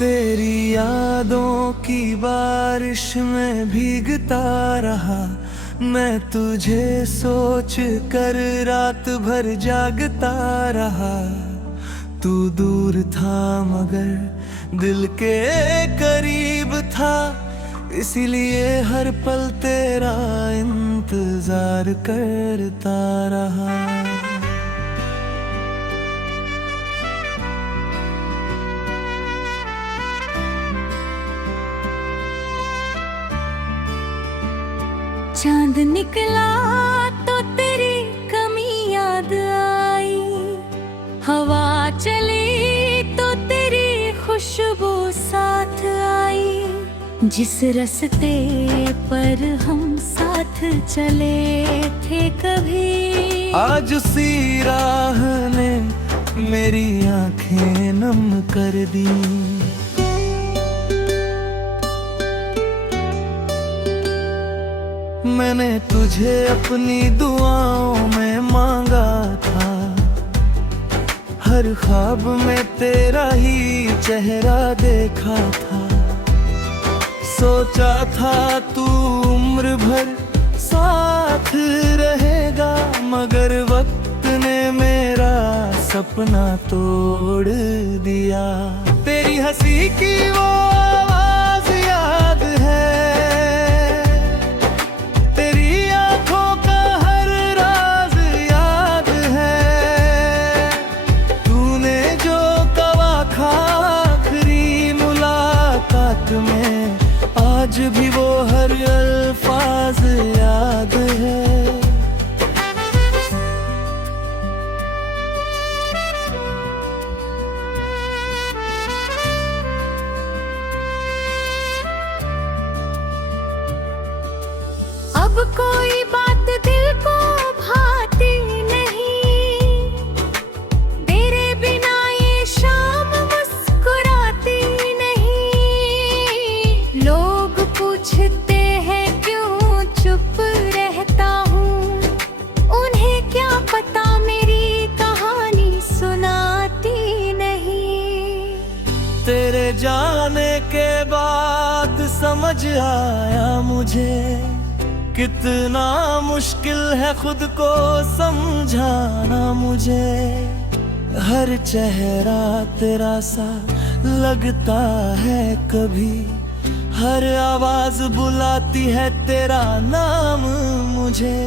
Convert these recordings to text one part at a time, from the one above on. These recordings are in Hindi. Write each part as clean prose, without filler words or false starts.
तेरी यादों की बारिश में भीगता रहा, मैं तुझे सोच कर रात भर जागता रहा। तू दूर था मगर दिल के करीब था, इसीलिए हर पल तेरा इंतजार करता रहा। चांद निकला तो तेरी कमी याद आई, हवा चली तो तेरी खुशबू साथ आई। जिस रास्ते पर हम साथ चले थे कभी, आज उसी राह ने मेरी आंखें नम कर दी। मैंने तुझे अपनी दुआओं में मांगा था, हर ख्वाब में तेरा ही चेहरा देखा था। सोचा था तू उम्र भर साथ रहेगा, मगर वक्त ने मेरा सपना तोड़ दिया। तेरी हंसी की वो आवाज याद है, में आज भी वो हर अल्फाज याद है। अब कोई बात दिल को भाती नहीं, तेरे बिना ये शाम मुस्कुराती नहीं। लोग पूछते हैं क्यों चुप रहता हूँ, उन्हें क्या पता मेरी कहानी सुनाती नहीं। तेरे जाने के बाद समझ आया मुझे, कितना मुश्किल है खुद को समझाना मुझे। हर चेहरा तेरा सा लगता है कभी, हर आवाज बुलाती है तेरा नाम मुझे।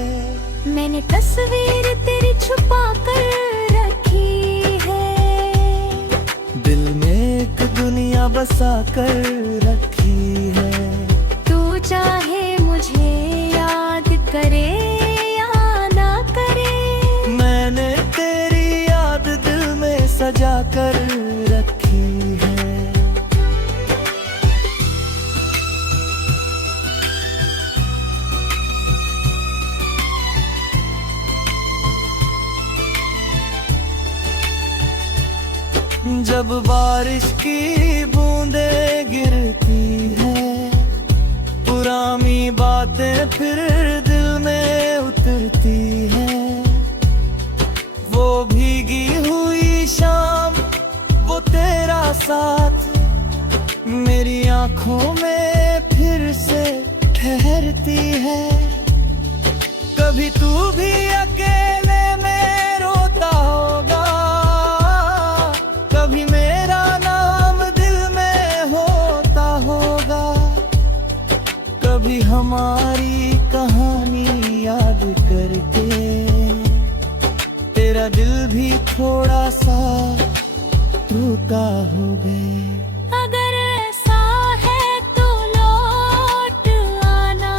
मैंने तस्वीर तेरी छुपा कर रखी है, दिल में एक दुनिया बसा कर रखी है। तू चाहे मुझे याद करे या ना करे, मैंने तेरी याद दिल में सजा कर रखी है। जब बारिश की बूंदें गिरती है, पुरानी बातें फिर दिल में उतरती है। वो भीगी हुई शाम, वो तेरा साथ मेरी आंखों में फिर से ठहरती है। कभी तू भी अकेले में रोता होगा, कभी मेरा नाम दिल में होता होगा। कभी हमारी कहानी याद करके तेरा दिल भी थोड़ा सा टूटा हो गए। अगर ऐसा है तो लौट आना,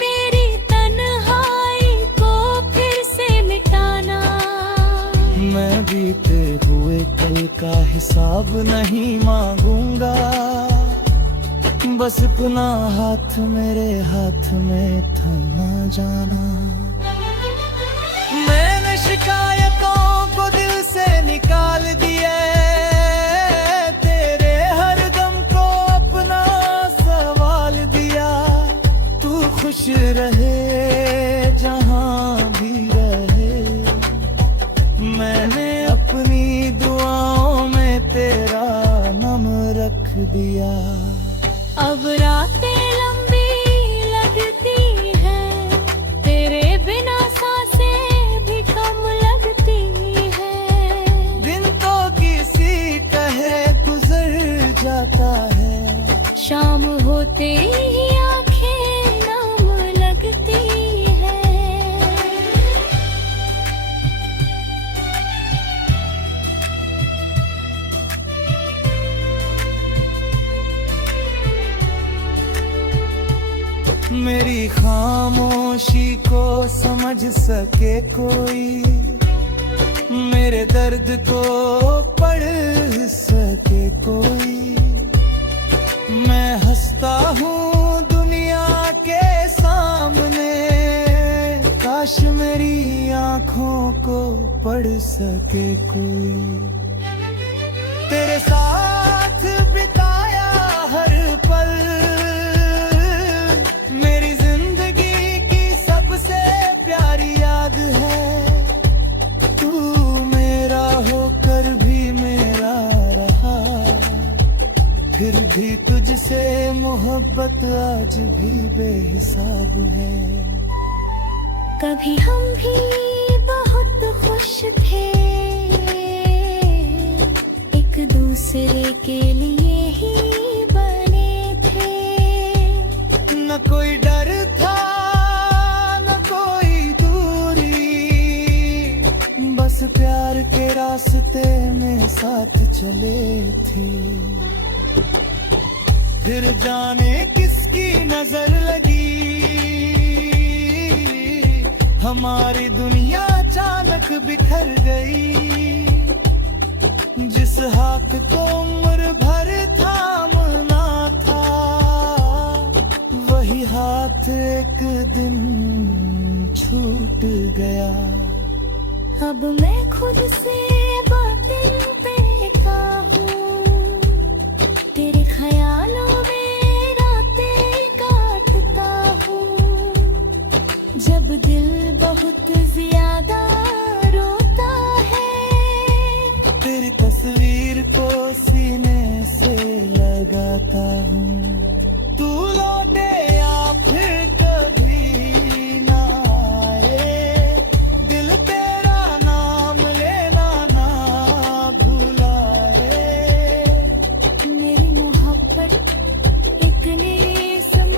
मेरी तन्हाई को फिर से मिटाना। मैं बीते हुए कल का हिसाब नहीं मांगूंगा, बस अपना हाथ मेरे हाथ में थमा जाना। मैंने शिकायतों को दिल से निकाल दिया, तेरे हर गम को अपना सवाल दिया। तू खुश रहे जहां भी रहे, मैंने अपनी दुआओं में तेरा दिया। अब रातें लंबी लगती है, तेरे बिना सांसें भी कम लगती है। दिन तो किसी तरह गुजर जाता है, शाम होते ही आंखें नम लगती है। मेरी खामोशी को समझ सके कोई, मेरे दर्द को पढ़ सके कोई। मैं हंसता हूँ दुनिया के सामने, काश मेरी आंखों को पढ़ सके कोई। तेरे साथ बिताया हर पल मेरी जिंदगी की सबसे प्यारी याद है। तू मेरा होकर भी मेरा रहा, फिर भी तुझसे मोहब्बत आज भी बेहिसाब है। कभी हम भी बहुत खुश थे, एक दूसरे के लिए ही बने थे। न कोई डर था न कोई दूरी, बस प्यार के रास्ते में साथ चले थे। फिर जाने किसकी नजर लगी, हमारी दुनिया अचानक बिखर गई। जिस हाथ को उम्र भर थामना था, वही हाथ एक दिन छूट गया। अब मैं खुद से बातें कहता हूँ, तेरे ख्यालों में रातें काटता हूँ। जब दिल बहुत ज्यादा रोता है, तेरी तस्वीर को सीने से लगाता हूँ। तू लौटे या फिर कभी ना आए, दिल तेरा नाम लेना ना भुलाए। मेरी मोहब्बत एक नई सम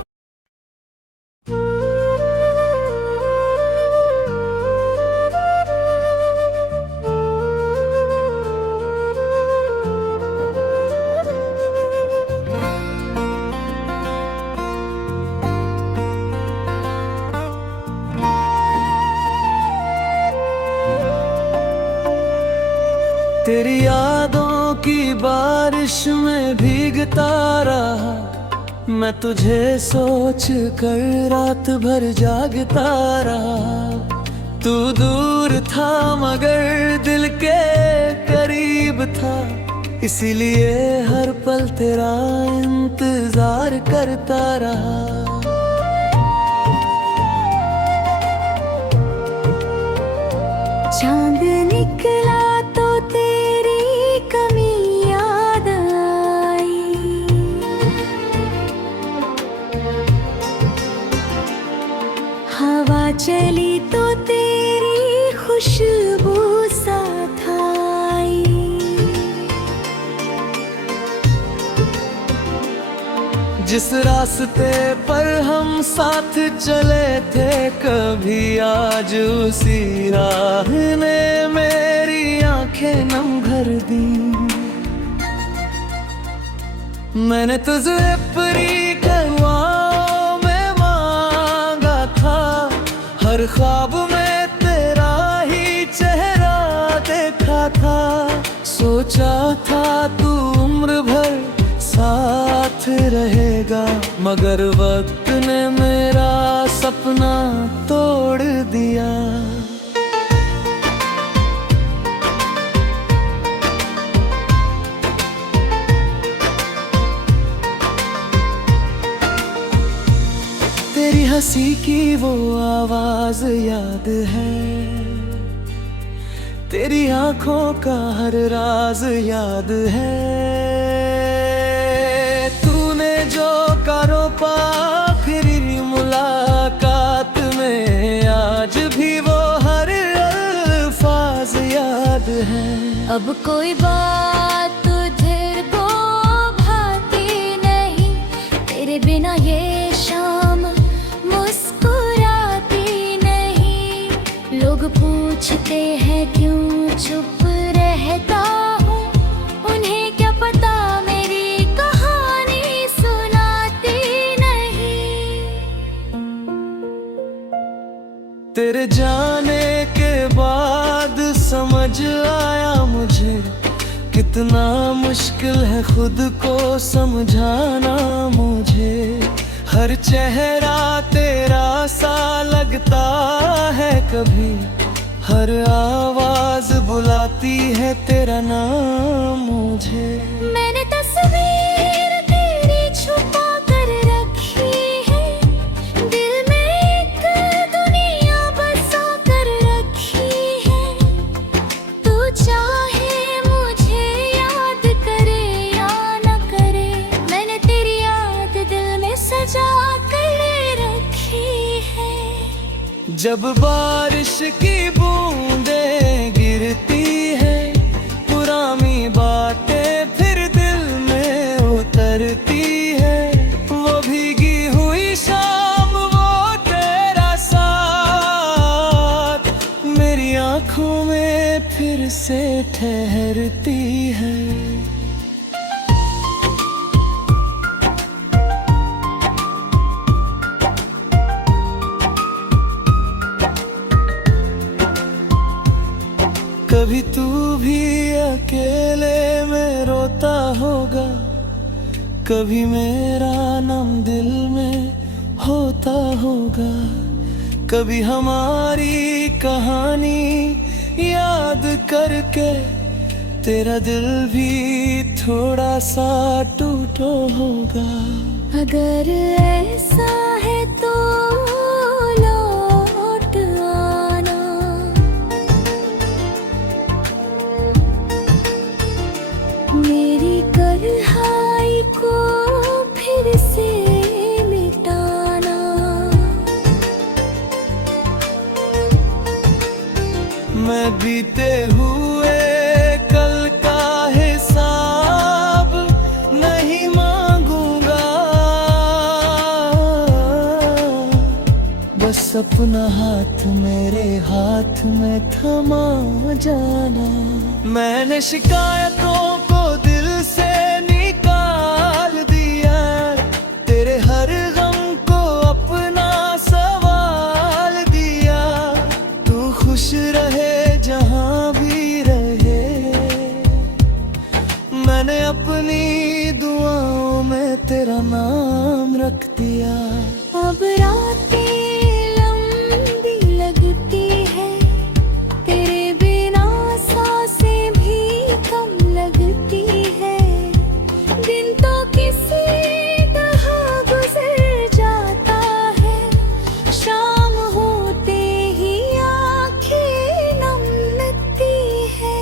तेरी यादों की बारिश में भीगता रहा, मैं तुझे सोच कर रात भर जागता रहा। तू दूर था मगर दिल के करीब था, इसीलिए हर पल तेरा इंतजार करता रहा। चांद निकला तो तेरी कमी याद आई। हवा चली तो तेरी खुशबू साथ आई। जिस रास्ते पर हम साथ चले थे कभी, आज उसी राह ने मेरी आंखें नम कर दी। मैंने तुझे परी करवाओं में मांगा था, हर ख्वाब में तेरा ही चेहरा देखा था। सोचा था तू उम्र भर साथ रहेगा, मगर वक्त ने मेरा सपना तोड़ दिया। तेरी हंसी की वो आवाज याद है, तेरी आंखों का हर राज याद है। अब कोई बात तुझे को भाती नहीं, तेरे बिना ये शाम मुस्कुराती नहीं। लोग पूछते हैं क्यों चुप रहता हूँ, उन्हें क्या पता मेरी कहानी सुनाती नहीं। तेरे जाने के बाद समझ आया मुझे, कितना मुश्किल है खुद को समझाना मुझे। हर चेहरा तेरा सा लगता है कभी, हर आवाज बुलाती है तेरा नाम मुझे। मैंने तस्वीर तेरी छुपा कर रखी है, दिल में एक दुनिया बसा कर रखी है। तू चाहे मुझे याद करे या न करे, मैंने तेरी याद दिल में सजा कर रखी है। जब बारिश की बूंदें गिरती है, पुरानी बातें फिर दिल में उतरती है। वो भीगी हुई शाम, वो तेरा साथ मेरी आंखों में फिर से ठहरती है। कभी तू भी अकेले में रोता होगा, कभी मेरा नाम दिल में होता होगा। कभी हमारी कहानी याद करके तेरा दिल भी थोड़ा सा टूटा होगा। अगर ऐसा है तो लौट आना, मेरी तन्हाई को फिर से मिटाना। मैं बीते हुए कल का हिसाब नहीं मांगूंगा, बस अपना हाथ मेरे हाथ में थमा जाना। मैंने शिकायतों को दिल से निकाल दिया, तेरे हर गम को अपना सवाल दिया। तू खुश रहे जहां भी रहे, मैंने अपनी दुआओं में तेरा नाम रख दिया। अब रातें लंबी लगती है, तेरे बिना सांसें भी कम लगती है। दिन तो किसी तरह गुजर जाता है, शाम होते ही आंखें नम लगती है।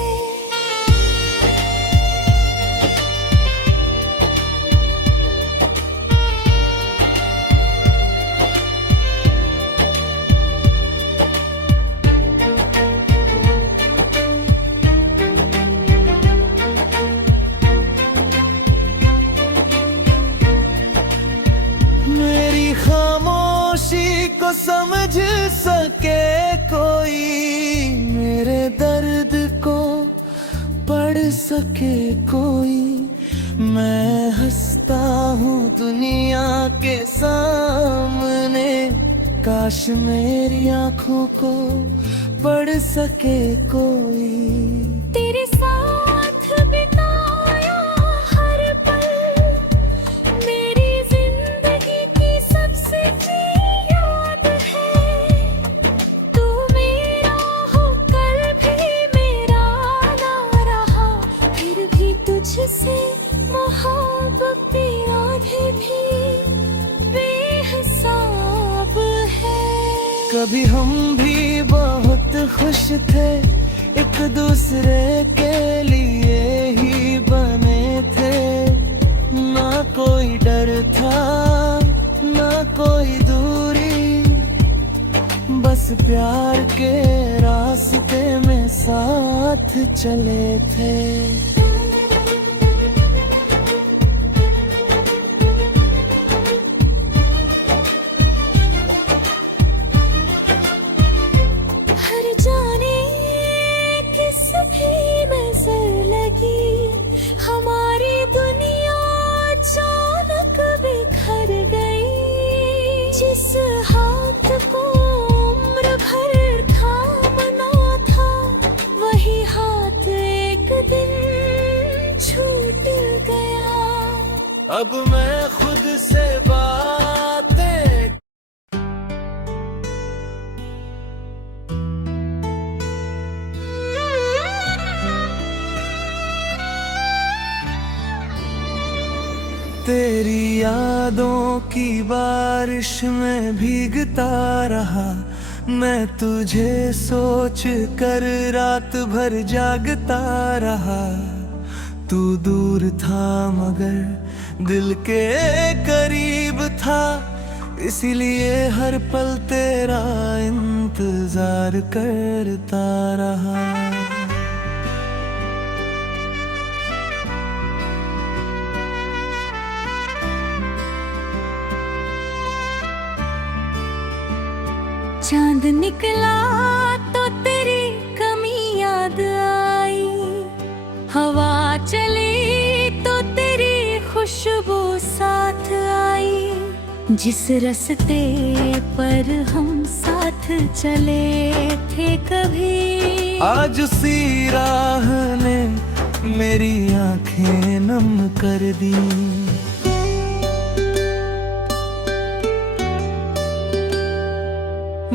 मेरी खामोशी को समझ सके कोई, मेरे दर्द को पढ़ सके कोई। मैं हंसता हूँ दुनिया के सामने, काश मेरी आंखों को पढ़ सके कोई। तेरे साथ बिताया हर पल मेरी जिंदगी की सबसे याद है। तू मेरा हो कल भी मेरा ना रहा, फिर भी तुझसे मोहब्बत आधे भी बेहिसाब है। कभी हम भी बहुत खुश थे, एक दूसरे के लिए ही बने थे। ना कोई डर था ना कोई दूरी, बस प्यार के रास्ते में साथ साथ चले थे। हर जाने किस भी नजर लगी, हमारी दुनिया अचानक बिखर गई। जिस हाथ को उम्र भर थामना था, वही हाथ एक दिन छूट गया। अब मैं खुद से बातें तेरी यादों की बारिश में भीगता रहा। मैं तुझे सोच कर रात भर जागता रहा। तू दूर था मगर दिल के करीब था, इसीलिए हर पल तेरा इंतजार करता रहा। चांद निकला तो तेरी कमी याद आई, हवा चली तो तेरी खुशबू साथ आई। जिस रास्ते पर हम साथ चले थे कभी, आज उसी राह ने मेरी आंखें नम कर दी।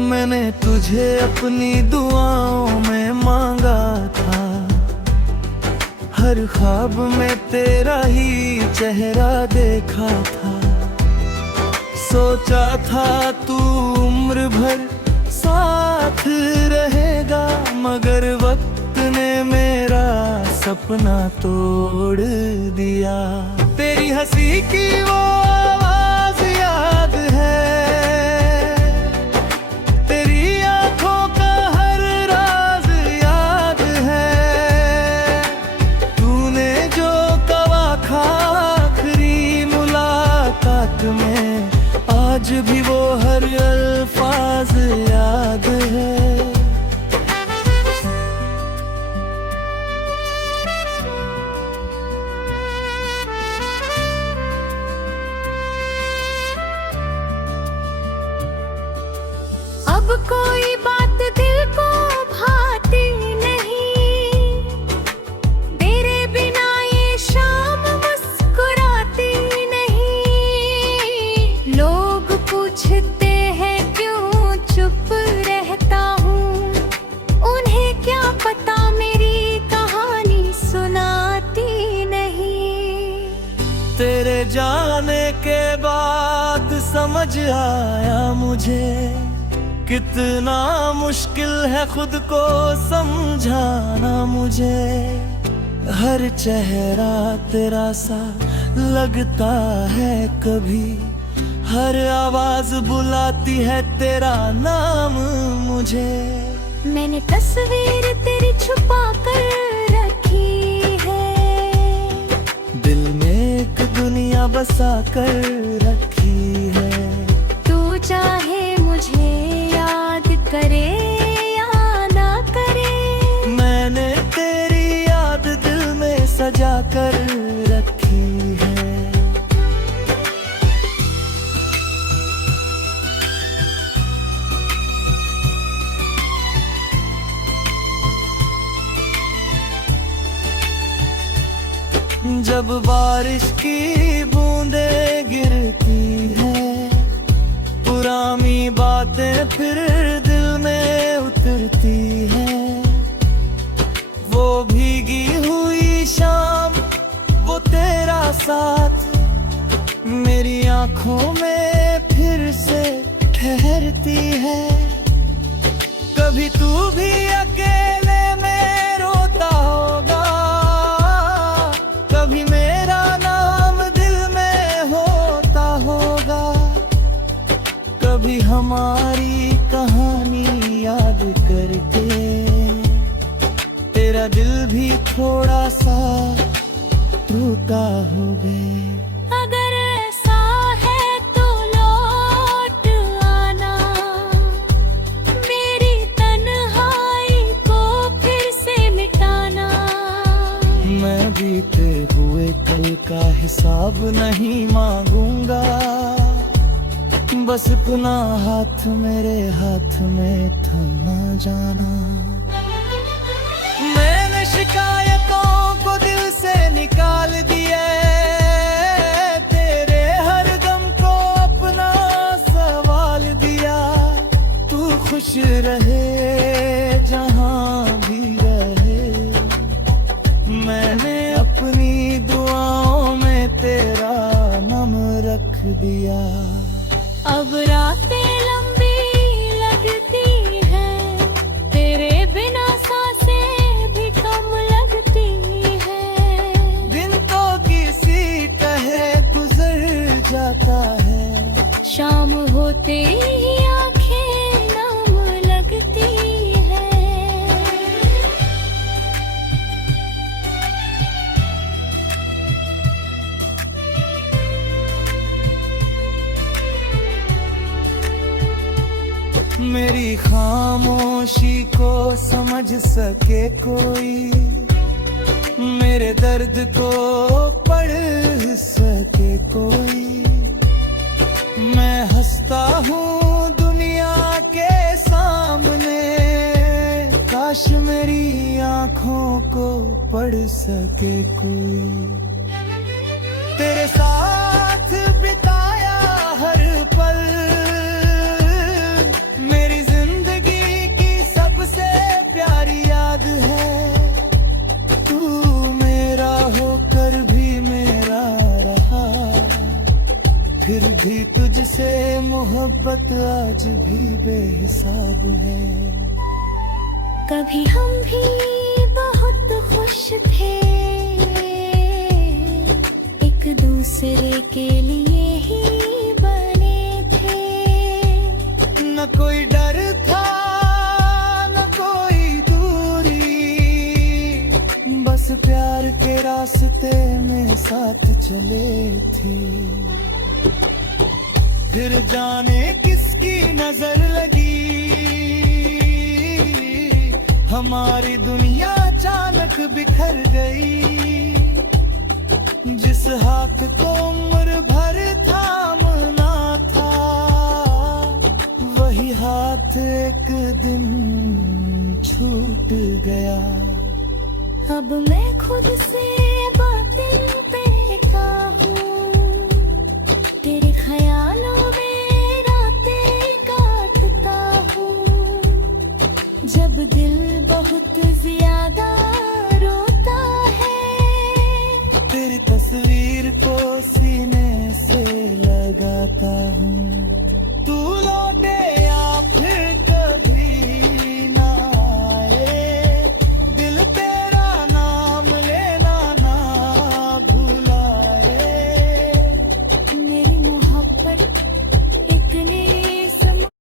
मैंने तुझे अपनी दुआओं में मांगा था, हर ख्वाब में तेरा ही चेहरा देखा था। सोचा था तू उम्र भर साथ रहेगा, मगर वक्त ने मेरा सपना तोड़ दिया। तेरी हंसी की वो आवाज याद है, में आज भी वो हर अल्फाज याद है। अब कोई बात दिल को भाती नहीं, तेरे बिना ये शाम मुस्कुराती नहीं। लोग पूछते हैं क्यों चुप रहता हूँ, उन्हें क्या पता मेरी कहानी सुनाती नहीं। तेरे जाने के बाद समझ आया मुझे, कितना मुश्किल है खुद को समझाना मुझे। हर चेहरा तेरा सा लगता है कभी, हर आवाज बुलाती है तेरा नाम मुझे। मैंने तस्वीर तेरी छुपा कर रखी है, दिल में एक दुनिया बसा कर रखी है। तू चाहे मुझे याद करे या ना करे, मैंने तेरी याद दिल में सजा कर रखी है। जब बारिश की बूंदें गिरती है, पुरानी बातें फिर दिल में उतरती है। वो भीगी हुई शाम, वो तेरा साथ मेरी आंखों में फिर से ठहरती है। कभी तू भी अकेले में रोता होगा, कभी मेरा नाम दिल में होता होगा, कभी हमारी कहानी याद करके मेरा दिल भी थोड़ा सा टूटा हो गए। अगर ऐसा है तो लौट आना, मेरी तन्हाई को फिर से मिटाना। मैं बीते हुए कल का हिसाब नहीं मांगूंगा, बस अपना हाथ मेरे हाथ में थमा जाना। मैंने शिकायतों को दिल से निकाल दिया, तेरे हर गम को अपना सवाल दिया। तू खुश रहे जहां भी रहे, मैंने अपनी दुआओं में तेरा नाम रख दिया। अब रातें लंबी लगती हैं, तेरे बिना सांसें भी कम लगती हैं। दिन तो किसी तरह गुजर जाता है, शाम होते ही आंखें नम लगती हैं। मेरी खामोशी को समझ सके कोई, मेरे दर्द को पढ़ सके कोई। मैं हंसता हूँ दुनिया के सामने, काश मेरी आंखों को पढ़ सके कोई। तेरे साथ बिताया हर पल मेरी जिंदगी की सबसे प्यारी याद है। तू मेरा होकर भी मेरा रहा, फिर भी तुझसे मोहब्बत आज भी बेहिसाब है। कभी हम भी बहुत खुश थे, एक दूसरे के लिए ही बने थे। न कोई डर था न कोई दूरी, बस प्यार के रास्ते में साथ चले थे। फिर जाने किसकी नजर लगी, हमारी दुनिया अचानक बिखर गई। जिस हाथ को उम्र भर थामना था, वही हाथ एक दिन छूट गया। अब मैं खुद से बातें कहता हूँ, तेरे ख्यालों में रातें काटता हूँ। जब दिल बहुत ज्यादा रोता है, तेरी तस्वीर को सीने से लगाता हूँ।